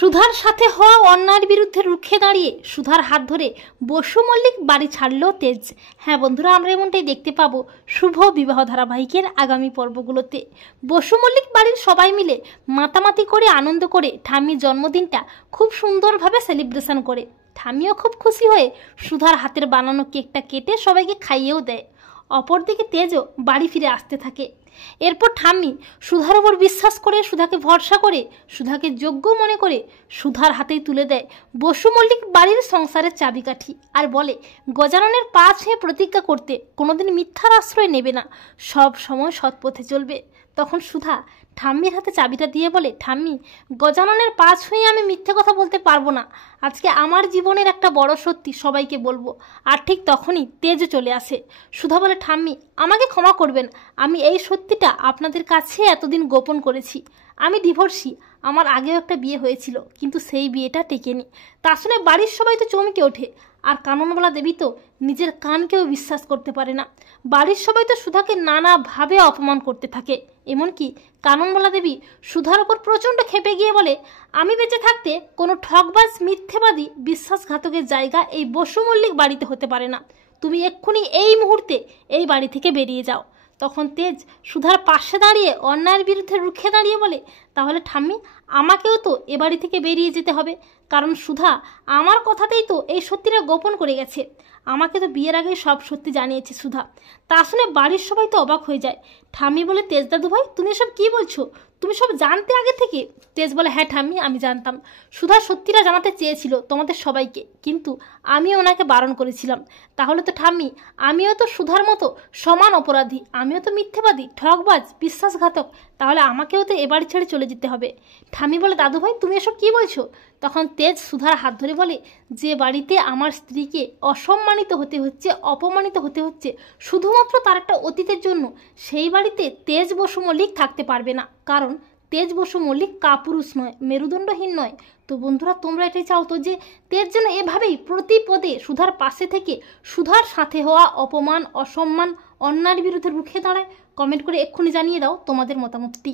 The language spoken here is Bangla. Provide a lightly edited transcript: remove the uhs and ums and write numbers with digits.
সুধার সাথে হওয়া অন্যায়ের বিরুদ্ধে রুখে দাঁড়িয়ে সুধার হাত ধরে বসু মল্লিক বাড়ি ছাড়ল তেজ। হ্যাঁ বন্ধুরা, আমরা এমনটাই দেখতে পাবো শুভ বিবাহ ধারাবাহিকের আগামী পর্বগুলোতে। বসু মল্লিক বাড়ির সবাই মিলে মাতামাতি করে আনন্দ করে ঠাম্মির জন্মদিনটা খুব সুন্দরভাবে সেলিব্রেশন করে। ঠাম্মিও খুব খুশি হয়ে সুধার হাতের বানানো কেকটা কেটে সবাইকে খাইয়েও দেয়। অপরদিকে তেজও বাড়ি ফিরে আসতে থাকে। এরপর ঠাম্মি সুধার ওপর বিশ্বাস করে, সুধাকে ভরসা করে, সুধাকে যোগ্য মনে করে সুধার হাতেই তুলে দেয় বসু মল্লিক বাড়ির সংসারের চাবিকাঠি, আর বলে গজাননের পা ছুঁয়ে প্রতিজ্ঞা করতে কোনোদিন মিথ্যার আশ্রয় নেবে না, সব সময় সৎ পথে চলবে। তখন সুধা ঠাম্মির হাতে চাবিটা দিয়ে বলে, ঠাম্মি, গজাননের পা ছুঁয়ে আমি মিথ্যে কথা বলতে পারবো না, আজকে আমার জীবনের একটা বড় সত্যি সবাইকে বলবো। আর ঠিক তখনই তেজ চলে আসে। সুধা বলে, ঠাম্মি, আমাকে ক্ষমা করবেন, আমি এই সত্যিটা আপনাদের কাছে এতদিন গোপন করেছি। আমি ডিভোর্সি, আমার আগেও একটা বিয়ে হয়েছিল, কিন্তু সেই বিয়েটা টেকেনি। তা শুনে বাড়ির সবাই তো চমকে ওঠে, আর কাননবালা দেবী তো নিজের কানকেও বিশ্বাস করতে পারে না। বাড়ির সবাই তো সুধাকে নানাভাবে অপমান করতে থাকে। এমনকি কাননবালা দেবী সুধার ওপর প্রচণ্ড ক্ষেপে গিয়ে বলে, আমি বেঁচে থাকতে কোনো ঠকবাজ মিথ্যেবাদী বিশ্বাসঘাতকের জায়গা এই বসু মল্লিক বাড়িতে হতে পারে না। তুমি এক্ষুনি এই মুহূর্তে এই বাড়ি থেকে বেরিয়ে যাও। তখন তেজ সুধার পাশে দাঁড়িয়ে অন্যায়ের বিরুদ্ধে রুখে দাঁড়িয়ে বলে, তাহলে ঠাম্মি, আমাকেও তো এ বাড়ি থেকে বেরিয়ে যেতে হবে, কারণ সুধা আমার কথাতেই তো এই সত্যিটা গোপন করে গেছে। আমাকে তো বিয়ের আগেই সব সত্যি জানিয়েছে সুধা। তা শুনে বাড়ির সবাই তো অবাক হয়ে যায়। ঠাম্মি বলে, তেজ দাদু ভাই, তুমি এসব কী বলছো? তুমি সব জানতে আগে থেকে? তেজ বলে, হ্যাঁ ঠাম্মি, আমি জানতাম। সুধা সত্যিটা জানাতে চেয়েছিল তোমাদের সবাইকে, কিন্তু আমি ওনাকে বারণ করেছিলাম। তাহলে তো ঠাম্মি, আমিও তো সুধার মতো সমান অপরাধী, আমিও তো মিথ্যেবাদী, ঠকবাজ, বিশ্বাসঘাতক, তাহলে আমাকেও তো এ বাড়ি ছেড়ে চলে যেতে হবে। ঠাম্মি বলে, দাদু ভাই, তুমি এসব কী বলছো? তখন তেজ সুধার হাত ধরে বলে, যে বাড়িতে আমার স্ত্রীকে অসম্মানিত হতে হচ্ছে, অপমানিত হতে হচ্ছে শুধুমাত্র তার একটা অতীতের জন্য, সেই বাড়িতে তেজ বসু মল্লিক থাকতে পারবে না, কারণ তেজ বসু মল্লিক কাপুরুষ নয়, মেরুদণ্ডহীন নয়। তো বন্ধুরা, তোমরা এটাই চাও তো যে তেজ যেন এভাবেই প্রতি পদে সুধার পাশে থেকে সুধার সাথে হওয়া অপমান, অসম্মান, অন্যায়ের বিরুদ্ধে রুখে দাঁড়ায়? কমেন্ট করে এক্ষুনি জানিয়ে দাও তোমাদের মতামতটি।